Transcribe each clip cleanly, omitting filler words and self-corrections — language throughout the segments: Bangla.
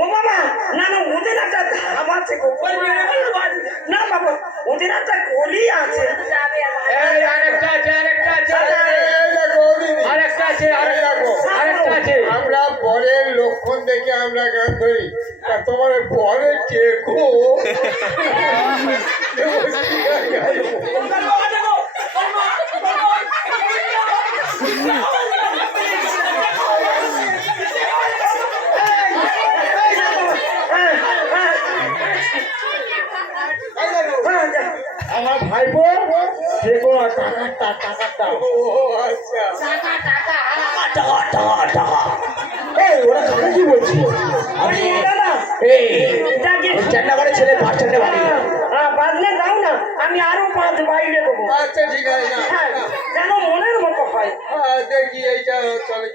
ও বাবা না না ওদের একটা ধাপ আছে না বাবা ওদের একটা গলি আছে আমরা পরের লক্ষণ দেখে আমরা গান ধরি তোমার পরে চেকো আমার ভাইপো সে কোনো টাকা ওরা কাকা কি বলছি আমি চান্নাগড়ের ছেলে বাস স্ট্যান্ডে বাড়ি বাজলে যাও না আমি আরো 5 বাইরে দেবো। আচ্ছা ঠিক আছে যেন মনের মতো হয়। দেখি এইটা চলে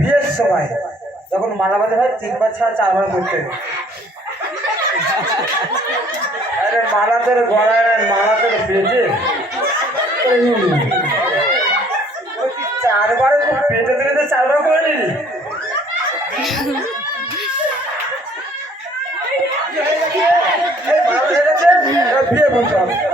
বিয়ের সময় যখন মালা বাঁধা হয় 3 বার ছাড়া 4 বার করতে আরে মালা তোর গলায় মালা তোর বেঁধে 4 বার বেঁধে দিলে 4 বার করে নিলি বিয়ে বলতে হবে